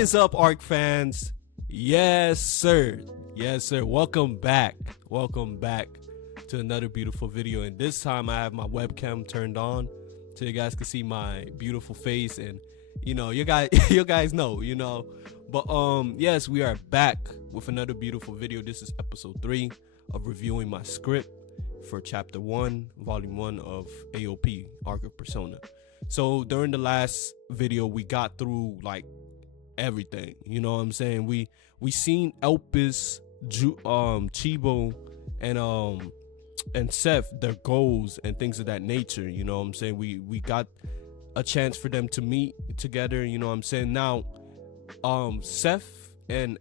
is up, Ark fans? Yes, sir. Yes, sir. Welcome back. Welcome back to another beautiful video. And this time I have my webcam turned on so you guys can see my beautiful face. And you guys know. But yes, we are back with another beautiful video. This is episode 3 of reviewing my script for chapter 1, volume 1 of AOP, Ark of Persona. So during the last video, we got through like everything, you know what I'm saying? We seen Elpis, Chibo, and Seth, their goals and things of that nature, you know what I'm saying? We got a chance for them to meet together, you know what I'm saying? Now Seth and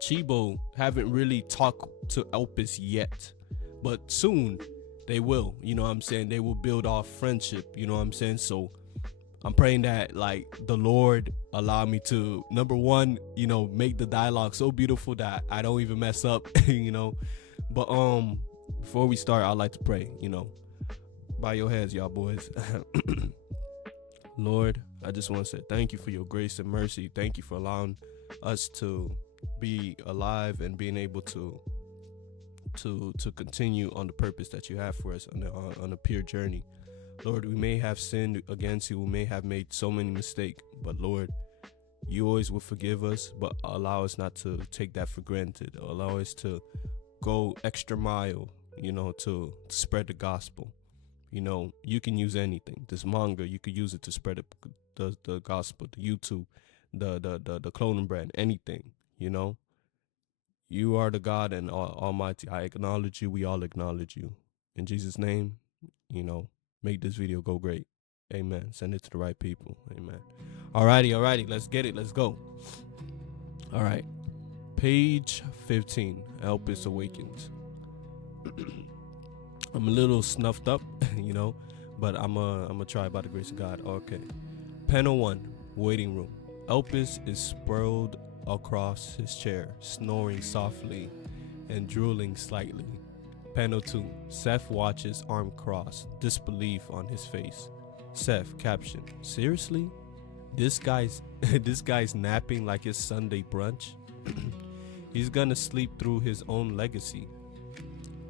Chibo haven't really talked to Elpis yet, but soon they will, you know what I'm saying? They will build off friendship, you know what I'm saying? So I'm praying that like the Lord allow me to, number one, make the dialogue so beautiful that I don't even mess up, But before we start, I'd like to pray, bow your heads, y'all boys. Lord, I just want to say thank you for your grace and mercy. Thank you for allowing us to be alive and being able to continue on the purpose that you have for us on a pure journey. Lord, we may have sinned against you, we may have made so many mistakes, but Lord, you always will forgive us, but allow us not to take that for granted. Allow us to go extra mile, to spread the gospel. You can use anything. This manga, you could use it to spread the gospel, the YouTube, the clothing brand, anything, You are the God and Almighty. I acknowledge you. We all acknowledge you. In Jesus' name, make this video go great. Amen. Send it to the right people. Amen. Alrighty. Let's get it. Let's go. All right. Page 15. Elpis Awakens. I'm a little snuffed up, but I'm a try by the grace of God. Okay. Panel 1. Waiting room. Elpis is sprawled across his chair, snoring softly and drooling slightly. Panel 2. Seth watches, arm crossed, disbelief on his face. Seth, caption: seriously? This guy's napping like his Sunday brunch? He's gonna sleep through his own legacy.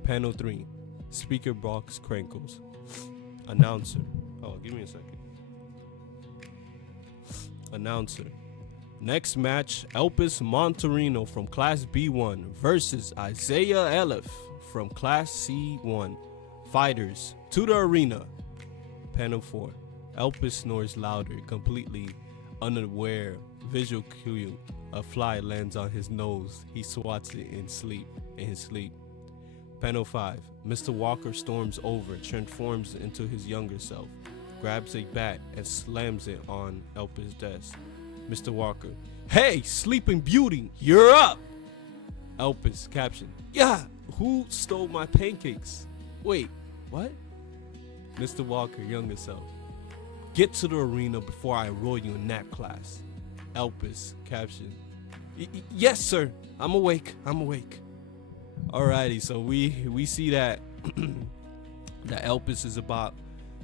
Panel 3. Speaker box crankles. Announcer. Oh, give me a second. Announcer. Next match, Elpis Monterino from Class B1 versus Isaiah Elif from Class C1. Fighters to the arena. Panel 4. Elpis snores louder, completely unaware. Visual cue. A fly lands on his nose. He swats it in his sleep. Panel 5. Mr. Walker storms over, transforms into his younger self, grabs a bat and slams it on Elpis' desk. Mr. Walker: hey, Sleeping Beauty, you're up! Elpis, caption: yeah, who stole my pancakes? Wait, what? Mr. Walker, younger self: get to the arena before I roll you in nap class. Elpis, caption: yes, sir, I'm awake. Alrighty, so we see that that Elpis is about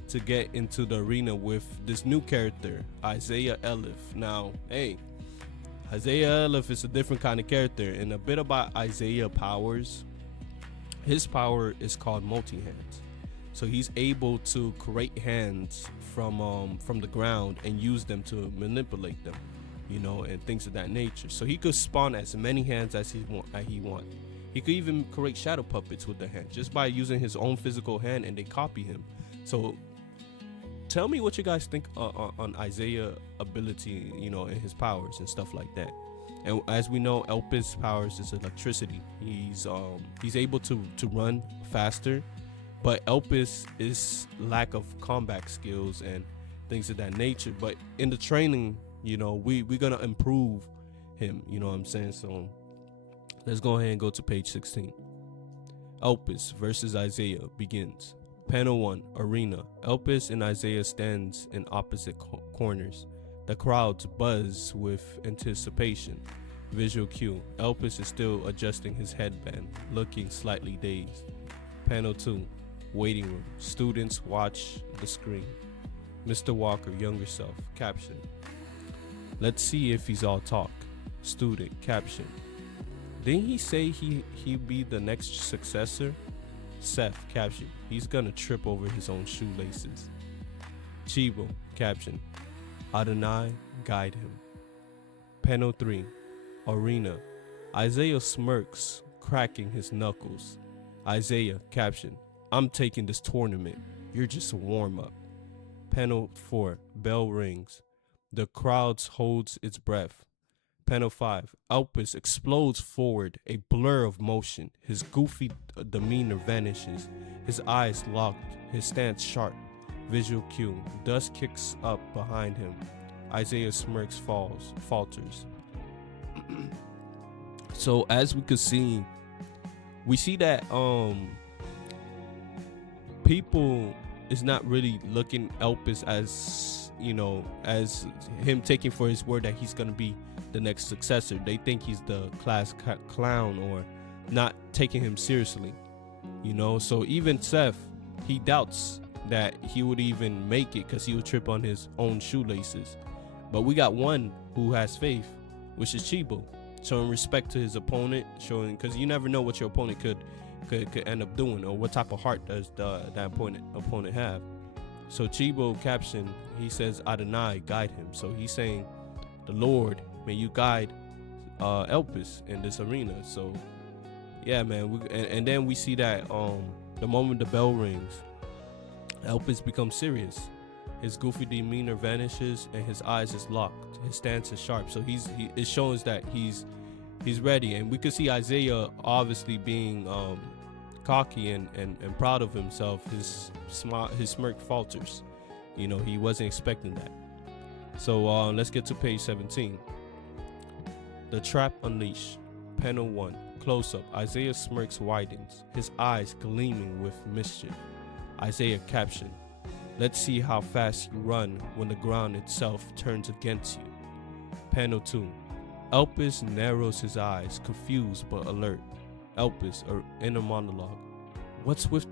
to get into the arena with this new character, Isaiah Elif. Now, hey, Isaiah Elif is a different kind of character, and a bit about Isaiah powers. His power is called multi-hands. So he's able to create hands from the ground and use them to manipulate them, and things of that nature. So he could spawn as many hands as he want. He could even create shadow puppets with the hand just by using his own physical hand, and they copy him. So tell me what you guys think on Isaiah's ability, and his powers and stuff like that. And as we know, Elpis' powers is electricity. He's able to run faster, but Elpis is lack of combat skills and things of that nature. But in the training, we're gonna improve him. You know what I'm saying? So let's go ahead and go to page 16. Elpis versus Isaiah begins. Panel 1, arena. Elpis and Isaiah stands in opposite corners. The crowds buzz with anticipation. Visual cue. Elpis is still adjusting his headband, looking slightly dazed. Panel 2, waiting room. Students watch the screen. Mr. Walker, younger self, caption: Let's see if he's all talk. Student caption. Didn't he say he'd be the next successor? Seth caption. He's gonna trip over his own shoelaces. Chibo caption. Adonai guide him. Panel 3. Arena. Isaiah smirks, cracking his knuckles. Isaiah caption. I'm taking this tournament. You're just a warm-up. Panel 4. Bell rings. The crowd holds its breath. Panel 5. Elpis explodes forward, a blur of motion. His goofy demeanor vanishes. His eyes locked, his stance sharp. Visual cue. Dust kicks up behind him. Isaiah smirks, falters. So as we could see, we see that people is not really looking Elpis as, as him taking for his word that he's gonna be the next successor. They think he's the class clown or not taking him seriously, So even Seth, he doubts that he would even make it because he would trip on his own shoelaces. But we got one who has faith, which is Chibo, showing respect to his opponent, because you never know what your opponent could end up doing, or what type of heart does that opponent have. So Chibo caption, he says Adonai guide him. So he's saying, the Lord, may you guide Elpis in this arena. So yeah, man. And then we see that the moment the bell rings, Elpis becomes serious. His goofy demeanor vanishes and his eyes is locked. His stance is sharp. So it shows that he's ready. And we could see Isaiah obviously being cocky and proud of himself. His smirk falters. He wasn't expecting that. So let's get to page 17. The Trap Unleashed. Panel 1. Close up. Isaiah smirks widens, his eyes gleaming with mischief. Isaiah caption. Let's see how fast you run when the ground itself turns against you. Panel 2. Elpis narrows his eyes, confused but alert. Elpis, inner monologue. What's with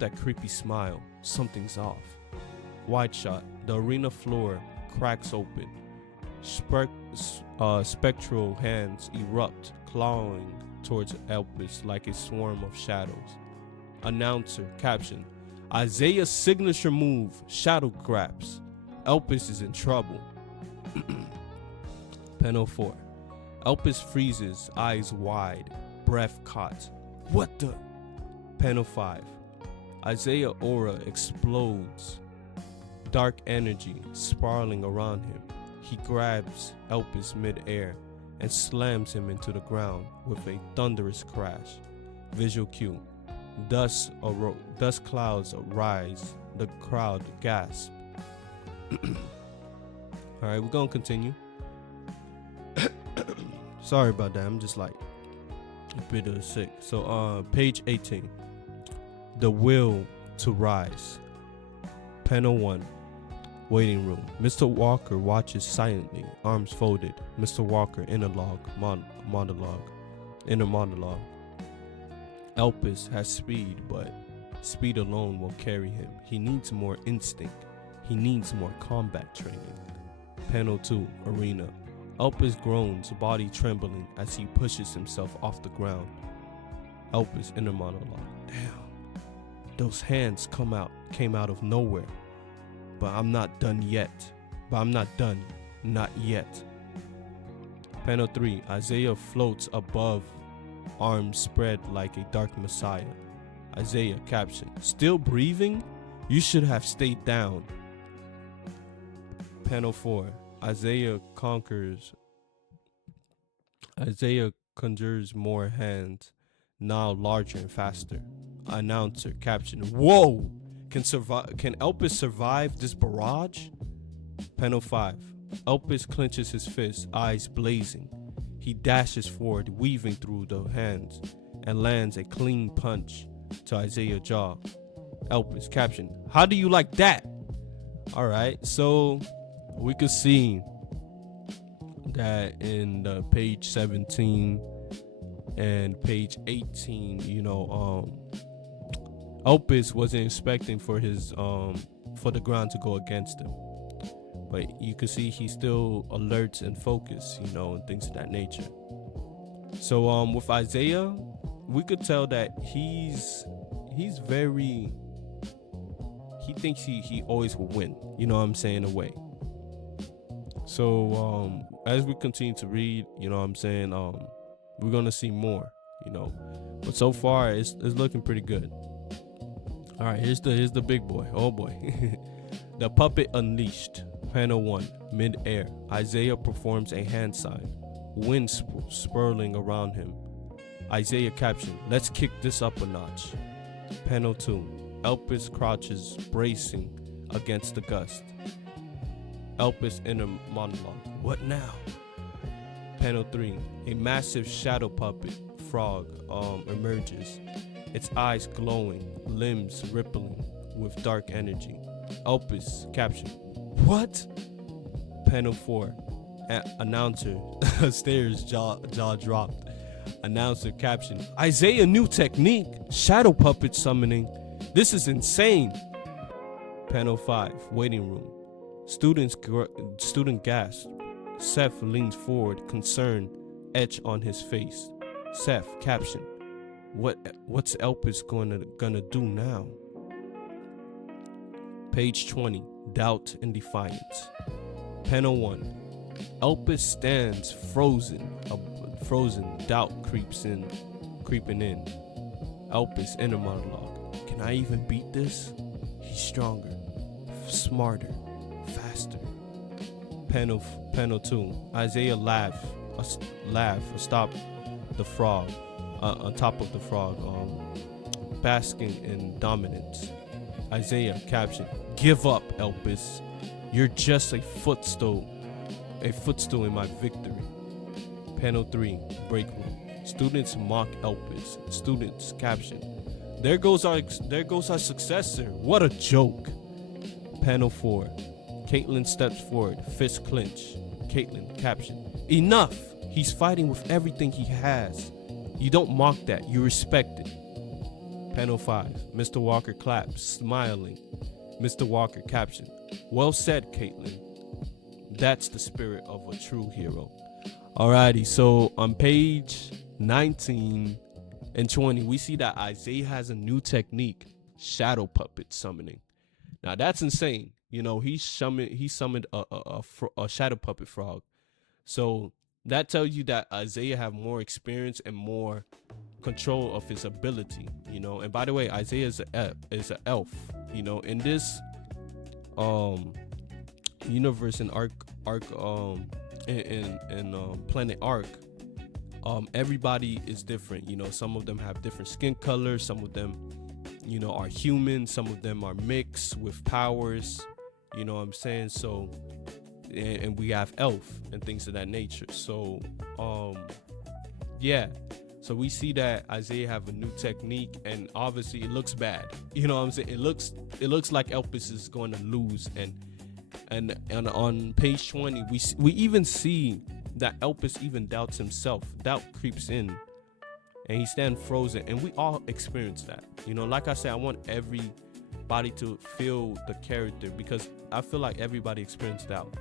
that creepy smile? Something's off. Wide shot. The arena floor cracks open. Spectral hands erupt, clawing towards Elpis like a swarm of shadows. Announcer caption. Isaiah's signature move, shadow grabs. Elpis is in trouble. Panel 4. Elpis freezes, eyes wide, breath caught. What the? Panel 5. Isaiah aura explodes. Dark energy spiraling around him. He grabs Elpis mid-air and slams him into the ground with a thunderous crash. Visual cue. Dust clouds arise. The crowd gasp. Alright, we're gonna continue. Sorry about that. I'm just like a bit sick. So page 18. The will to rise. Panel 1. Waiting room. Mr. Walker watches silently, arms folded. Mr. Walker, inner monologue. Elpis has speed, but speed alone won't carry him. He needs more instinct. He needs more combat training. Panel 2, arena. Elpis groans, body trembling as he pushes himself off the ground. Elpis, inner monologue. Damn. Those hands came out of nowhere. But I'm not done yet. Not yet. Panel 3, Isaiah floats above, arms spread like a dark messiah. Isaiah caption. Still breathing? You should have stayed down. Panel 4, Isaiah conjures more hands, now larger and faster. Announcer caption. Whoa! Can Elpis survive this barrage? Panel 5. Elpis clenches his fist, eyes blazing. He dashes forward, weaving through the hands, and lands a clean punch to Isaiah's jaw. Elpis caption. How do you like that? Alright, so we could see that in the page 17 and page 18, Elpis wasn't expecting for the ground to go against him. but you can see he's still alert and focused, and things of that nature. So with Isaiah, we could tell that he's very, he thinks he always will win, in a way. So as we continue to read, we're gonna see more, but so far it's looking pretty good. All right, here's the big boy. Oh boy. The puppet unleashed. Panel 1, mid-air. Isaiah performs a hand sign. Wind swirling around him. Isaiah caption, let's kick this up a notch. Panel 2, Elpis crouches, bracing against the gust. Elpis inner monologue, what now? Panel 3, a massive shadow puppet frog emerges. Its eyes glowing, limbs rippling with dark energy. Elpis caption, what? Panel 4, announcer stares, jaw dropped. Announcer caption, Isaiah new technique, shadow puppet summoning. This is insane. Panel 5, waiting room. Student gasp. Seth leans forward, concern etched on his face. Seth caption, what's Elpis gonna do now? Page 20, doubt and defiance. Panel 1, Elpis stands frozen. Frozen doubt creeping in. Elpis inner monologue. Can I even beat this? He's stronger, smarter, faster. Panel 2. Isaiah laugh atop the frog, on top of the frog, basking in dominance. Isaiah caption, give up, Elpis. You're just a footstool in my victory. Panel 3, break room. Students mock Elpis. Students caption, there goes our successor. What a joke. Panel 4, Caitlin steps forward, fist clench. Caitlin caption, enough. He's fighting with everything he has. You don't mock that, you respect it. Panel 5, Mr. Walker claps, smiling. Mr. Walker caption, well said, Caitlin. That's the spirit of a true hero. Alrighty, so on page 19 and 20, we see that Isaiah has a new technique, shadow puppet summoning. Now that's insane. He summoned a shadow puppet frog. So that tells you that Isaiah have more experience and more control of his ability. And by the way, Isaiah is an elf. In this universe in Ark in planet Ark, everybody is different. Some of them have different skin colors, some of them are human, some of them are mixed with powers, so and we have elf and things of that nature. So so we see that Isaiah have a new technique, and obviously it looks bad. It looks like Elpis is going to lose, and on page 20 we even see that Elpis even doubts himself. Doubt creeps in and he stands frozen, and we all experience that. Like I said, I want everybody to feel the character, because I feel like everybody experienced doubt,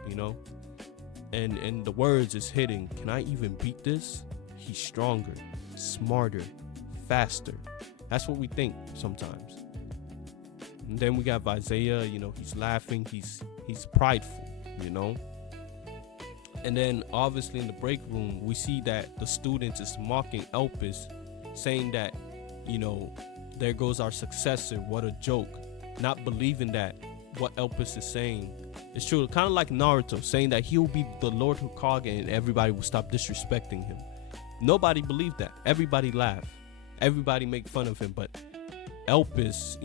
and the words is hitting. Can I even beat this? He's stronger, smarter, faster. That's what we think sometimes. And then we got Isaiah, he's laughing, he's prideful, And then obviously in the break room, we see that the students is mocking Elpis, saying that, there goes our successor, what a joke. Not believing that what Elpis is saying is true. Kind of like Naruto saying that he'll be the Lord Hokage and everybody will stop disrespecting him. Nobody believed that. Everybody laughed. Everybody make fun of him, but Elpis,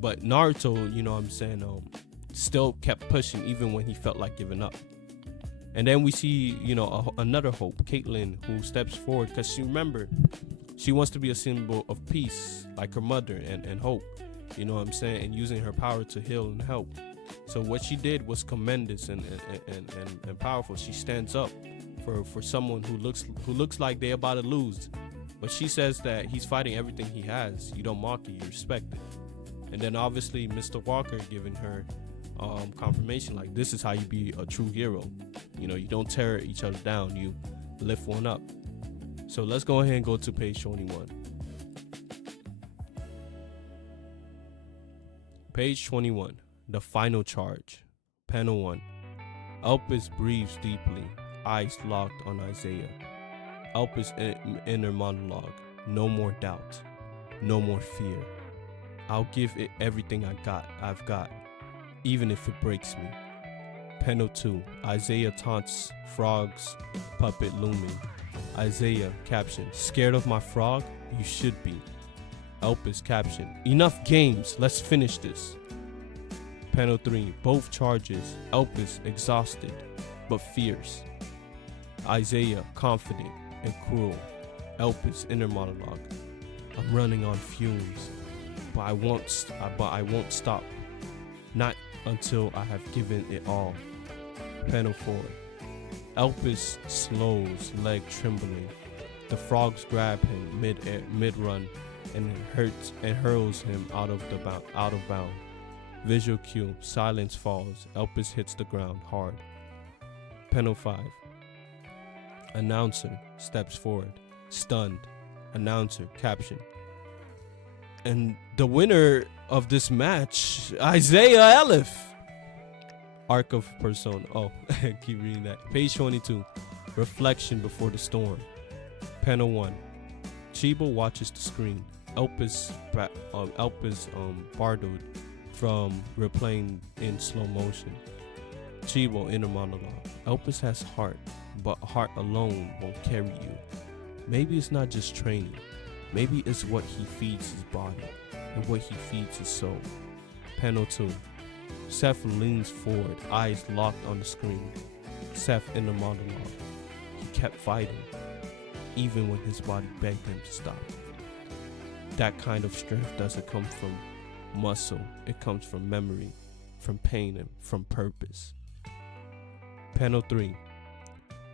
but Naruto, still kept pushing even when he felt like giving up. And then we see, another hope, Caitlin, who steps forward because she wants to be a symbol of peace, like her mother, and hope, and using her power to heal and help. So what she did was tremendous and powerful. She stands up for someone who looks like they're about to lose, but she says that he's fighting everything he has. You don't mock it, you respect it. And then obviously Mr. Walker giving her confirmation, like this is how you be a true hero. You don't tear each other down, you lift one up. So let's go ahead and go to page 21. Page 21, the final charge. Panel 1. Elpis breathes deeply, eyes locked on Isaiah. Elpis' inner monologue. No more doubt, no more fear. I'll give it everything I've got, even if it breaks me. Panel 2. Isaiah taunts frog's puppet looming. Isaiah caption, scared of my frog? You should be. Elpis caption, enough games, let's finish this. Panel 3. Both charges. Elpis exhausted, but fierce. Isaiah confident and cruel. Elpis inner monologue. I'm running on fumes, but I won't stop. Not until I have given it all. Panel 4. Elpis slows, leg trembling. The frogs grab him mid-run and hurls him out of bound. Visual cue, silence falls. Elpis hits the ground hard. Panel 5. Announcer steps forward, stunned. Announcer caption. And the winner of this match, Isaiah Elif. Ark of Persona. Oh, keep reading that. Page 22. Reflection before the storm. Panel 1. Chiba watches the screen. Elpis barded from replaying in slow motion. Chiba inner monologue. Elpis has heart, but heart alone won't carry you. Maybe it's not just training. Maybe it's what he feeds his body and what he feeds his soul. Panel 2. Seth leans forward, eyes locked on the screen. Seth inner monologue. He kept fighting, even when his body begged him to stop. That kind of strength doesn't come from muscle. It comes from memory, from pain, and from purpose. Panel 3.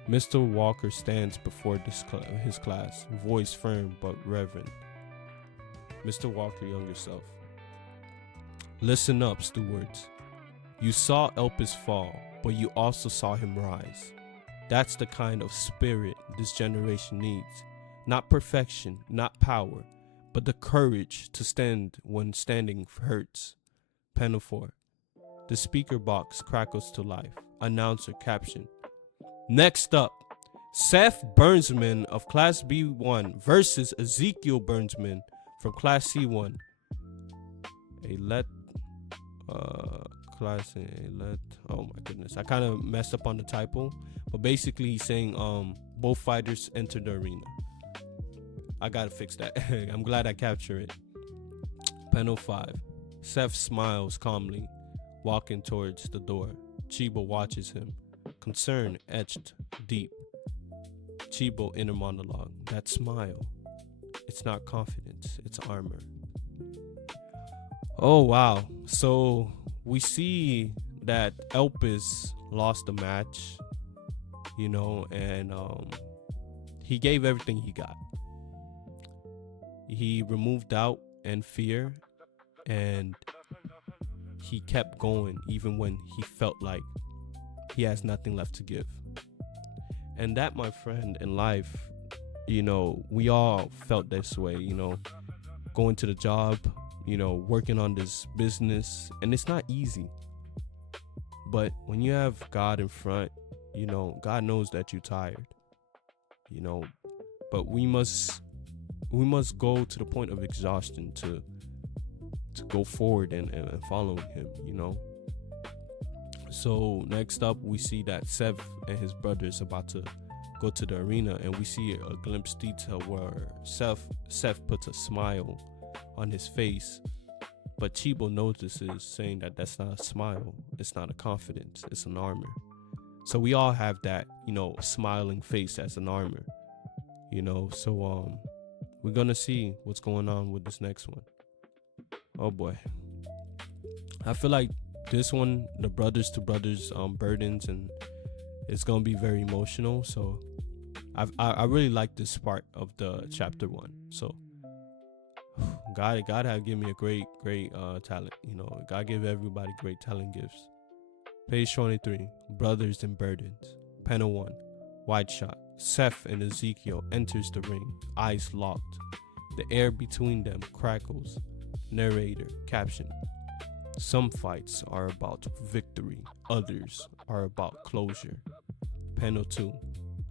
Mr. Walker stands before his class, voice firm but reverent. Mr. Walker, younger self. Listen up, stewards. You saw Elpis fall, but you also saw him rise. That's the kind of spirit this generation needs. Not perfection, not power, but the courage to stand when standing hurts. Panel 4. The speaker box crackles to life. Announcer caption. Next up, Seth Burnsman of Class B1 versus Ezekiel Burnsman from Class C1. Oh my goodness, I kind of messed up on the typo, but basically he's saying both fighters enter the arena. I gotta fix that. I'm glad I captured it. Panel 5. Seth smiles calmly, walking towards the door. Chiba watches him, concern etched deep. Chiba inner monologue. That smile, it's not confidence, it's armor. Oh wow. So we see that Elpis lost the match, and he gave everything he got. He removed doubt and fear, and he kept going even when he felt like he has nothing left to give. And that, my friend, in life, we all felt this way, going to the job, working on this business, and it's not easy. But when you have God in front, God knows that you're tired, but we must go to the point of exhaustion to go forward and following him, So next up, we see that Seth and his brothers about to go to the arena, and we see a glimpse detail where Seth puts a smile on his face, but Chiba notices, saying that that's not a smile, it's not a confidence, it's an armor. So we all have that, smiling face as an armor, So we're gonna see what's going on with this next one. Oh boy, I feel like this one, the brothers to brothers burdens, and it's gonna be very emotional. So I really like this part of the chapter 1. So God have given me a great talent. God give everybody great talent gifts. Page 23. Brothers and Burdens. Panel 1. Wide shot. Seth and Ezekiel enters the ring, eyes locked. The air between them crackles. Narrator. Caption. Some fights are about victory, others are about closure. Panel 2.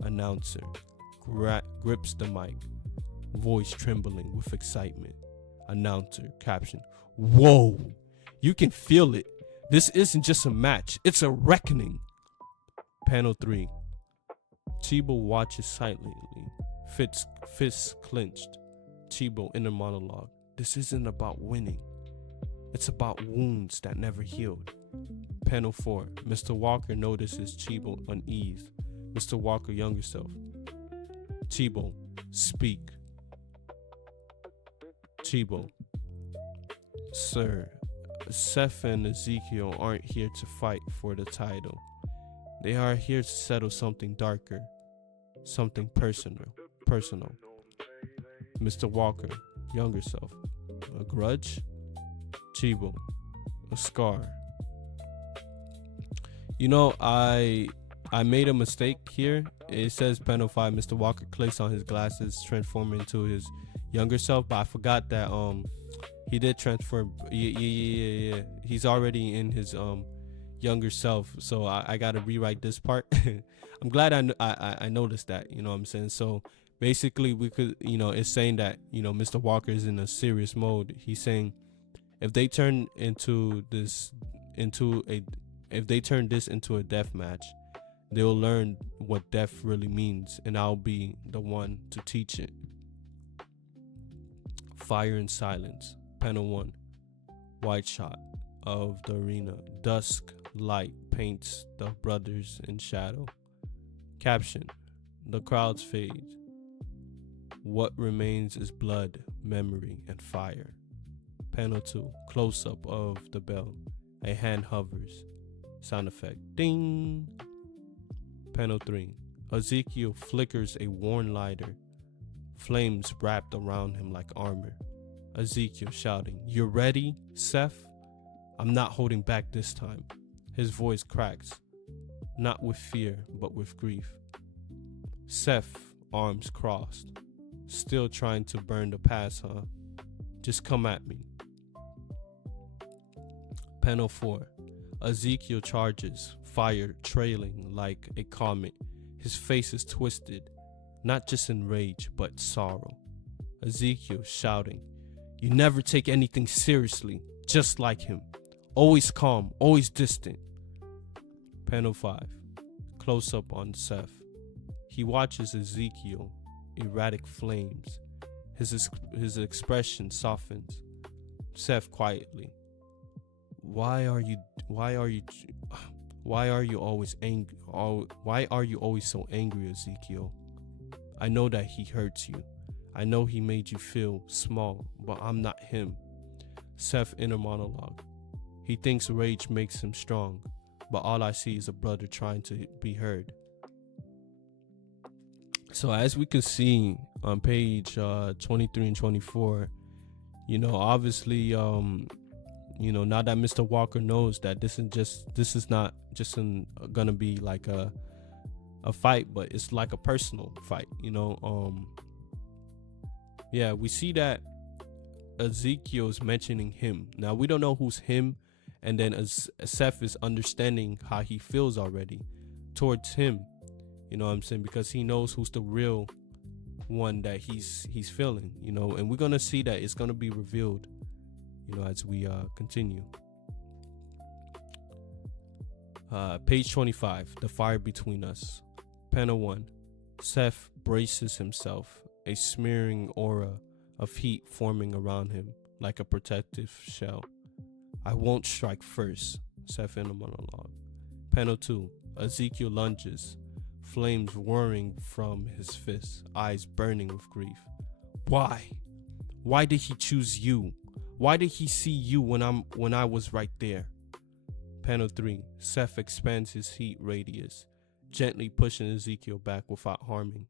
Announcer. Grips the mic, voice trembling with excitement. Announcer. Caption. Whoa! You can feel it. This isn't just a match, it's a reckoning. Panel 3. Chibo watches silently, fists clenched. Chibo inner monologue. This isn't about winning. It's about wounds that never healed. Panel 4. Mr. Walker notices Chibo unease. Mr. Walker younger self. Chibo, speak. Chibo. Sir, Seth and Ezekiel aren't here to fight for the title. They are here to settle something darker, something personal. Mr. Walker, younger self. A grudge? Chibo, a scar. You know, I made a mistake here. It says panel 5, Mr. Walker clicks on his glasses, transforming into his younger self, but I forgot that he did transform. Yeah. He's already in his younger self, so I gotta rewrite this part. I'm glad I noticed that, you know what I'm saying? So basically we could, you know, it's saying that, you know, Mr. Walker is in a serious mode. He's saying if they turn this into a death match, they'll learn what death really means, and I'll be the one to teach it. Fire and silence. Panel 1. Wide shot of the arena. Dusk light paints the brothers in shadow. Caption. The crowds fade. What remains is blood, memory, and fire. Panel 2. Close-up of the bell. A hand hovers. Sound effect. Ding. Panel 3. Ezekiel flickers a worn lighter. Flames wrapped around him like armor. Ezekiel shouting, "You ready, Seth? I'm not holding back this time." His voice cracks, not with fear, but with grief. Seth, arms crossed, still trying to burn the past, huh? Just come at me. Panel 4. Ezekiel charges, fire trailing like a comet. His face is twisted, not just in rage, but sorrow. Ezekiel shouting, "You never take anything seriously, just like him. Always calm, always distant." Panel 5. Close up on Seth. He watches Ezekiel, erratic flames. His expression softens. Seth quietly. Why are you always angry? Why are you always so angry, Ezekiel? I know that he hurts you. I know he made you feel small, but I'm not him. Seth inner monologue. He thinks rage makes him strong, but all I see is a brother trying to be heard. So as we can see on page 23 and 24, you know, obviously, you know, now that Mr. Walker knows that this is not just gonna be like a fight, but it's like a personal fight, you know. Yeah, we see that Ezekiel is mentioning him. Now we don't know who's him, and then as Seth is understanding how he feels already towards him, you know what I'm saying, because he knows who's the real one that he's feeling, you know, and we're gonna see that it's gonna be revealed, you know, as we continue. Page 25, the fire between us. Panel 1. Seth braces himself, a smearing aura of heat forming around him like a protective shell. I won't strike first, Seth in a monologue. Panel 2. Ezekiel lunges, flames whirring from his fists, eyes burning with grief. Why? Why did he choose you? Why did he see you when I was right there? Panel 3. Seth expands his heat radius, gently pushing Ezekiel back without harm.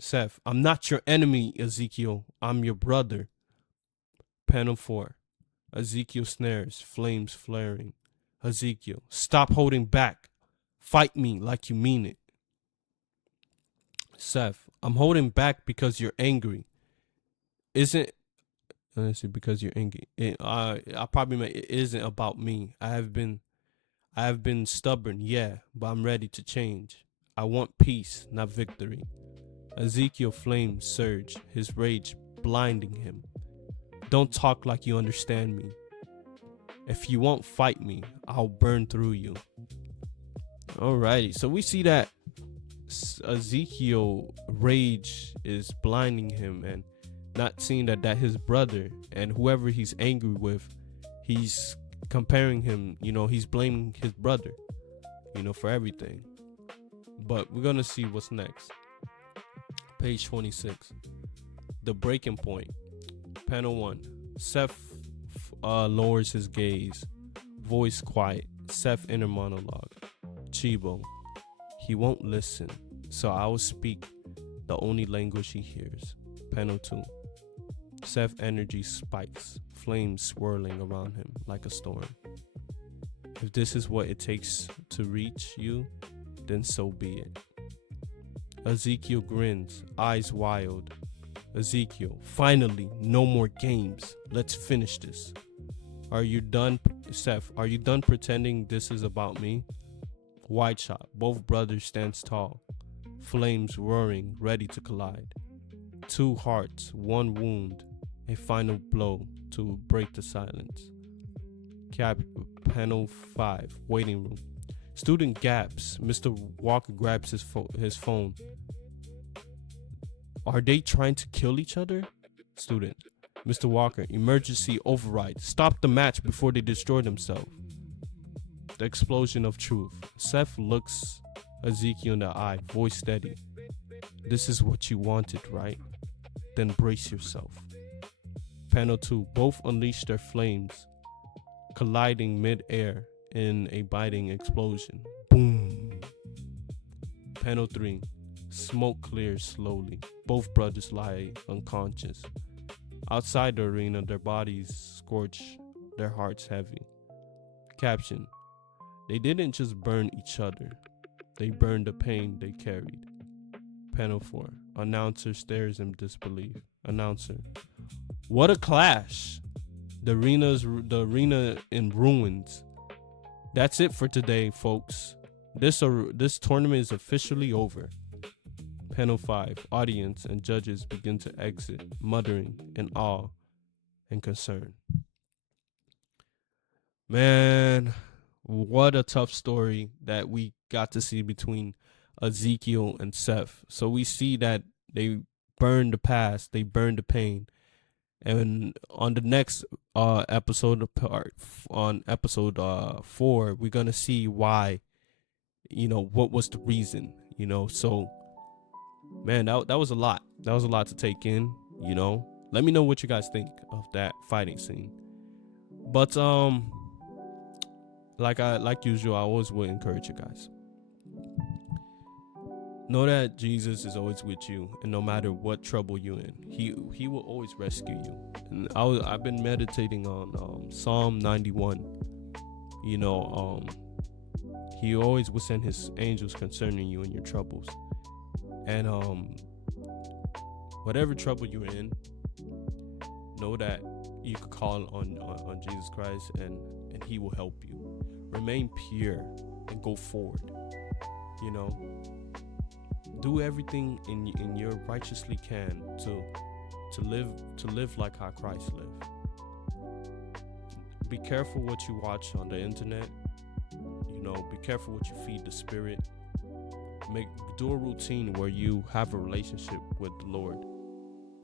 Seth, I'm not your enemy, Ezekiel. I'm your brother. Panel 4. Ezekiel snares, flames flaring. Ezekiel, stop holding back. Fight me like you mean it. Seth, I'm holding back because you're angry. Isn't let's see, because you're angry. I probably meant it isn't about me. I have been stubborn, yeah, but I'm ready to change. I want peace, not victory. Ezekiel flames surge, his rage blinding him. Don't talk like you understand me. If you won't fight me, I'll burn through you. Alrighty, so we see that Ezekiel rage is blinding him and not seeing that his brother and whoever he's angry with, he's comparing him, he's blaming his brother, for everything. But we're gonna see what's next. Page 26. The breaking point. Panel 1. Seth lowers his gaze. Voice quiet. Seth inner monologue. Chibo. He won't listen, so I will speak the only language he hears. Panel 2. Seth energy spikes. Flames swirling around him like a storm. If this is what it takes to reach you, then so be it. Ezekiel grins, eyes wild. Ezekiel, finally, no more games. Let's finish this. Are you done, Seth? Are you done pretending this is about me? Wide shot, both brothers stands tall. Flames roaring, ready to collide. Two hearts, one wound. A final blow to break the silence. Panel 5, waiting room. Student gaps. Mr. Walker grabs his phone. Are they trying to kill each other? Student. Mr. Walker, emergency override. Stop the match before they destroy themselves. The explosion of truth. Seth looks Ezekiel in the eye, voice steady. This is what you wanted, right? Then brace yourself. Panel 2. Both unleash their flames, colliding mid-air in a biting explosion. Boom. Panel 3. Smoke clears slowly. Both brothers lie unconscious. Outside the arena, their bodies scorch, their hearts heavy. Caption. They didn't just burn each other. They burned the pain they carried. Panel 4. Announcer stares in disbelief. Announcer. What a clash. The arena in ruins. That's it for today, folks. This tournament is officially over. Panel 5. Audience and judges begin to exit, muttering in awe and concern. Man, what a tough story that we got to see between Ezekiel and Seth. So we see that they burned the past, they burned the pain. And on the next episode, on episode 4, we're going to see why, what was the reason, So, man, that was a lot. That was a lot to take in, Let me know what you guys think of that fighting scene. But, like usual, I always will encourage you guys. Know that Jesus is always with you, and no matter what trouble you're in, he will always rescue you. And I've been meditating on Psalm 91. He always will send his angels concerning you in your troubles. And whatever trouble you're in, know that you can call on Jesus Christ, and he will help you. Remain pure and go forward. Do everything in your righteously can to live like how Christ lived. Be careful what you watch on the internet. Be careful what you feed the spirit. Do a routine where you have a relationship with the Lord,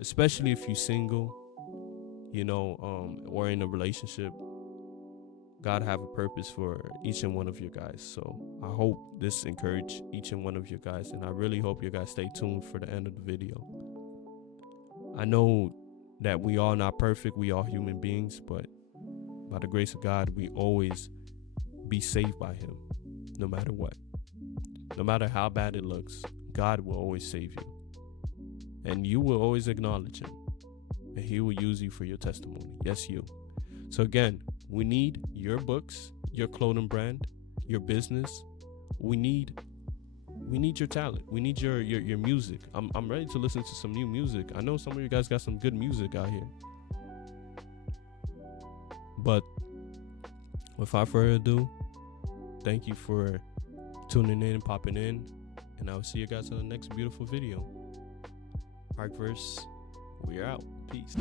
especially if you're single, or in a relationship. God have a purpose for each and one of you guys. So I hope this encouraged each and one of you guys, and I really hope you guys stay tuned for the end of the video. I know that we are not perfect, we are human beings, but by the grace of God, we always be saved by him, no matter what. No matter how bad it looks, God will always save you. And you will always acknowledge him, and he will use you for your testimony. Yes, you. So again, we need your books, your clothing brand, your business. We need your talent. We need your music. I'm ready to listen to some new music. I know some of you guys got some good music out here. But without further ado, thank you for tuning in, popping in, and I will see you guys in the next beautiful video. Ark Verse, we're out. Peace.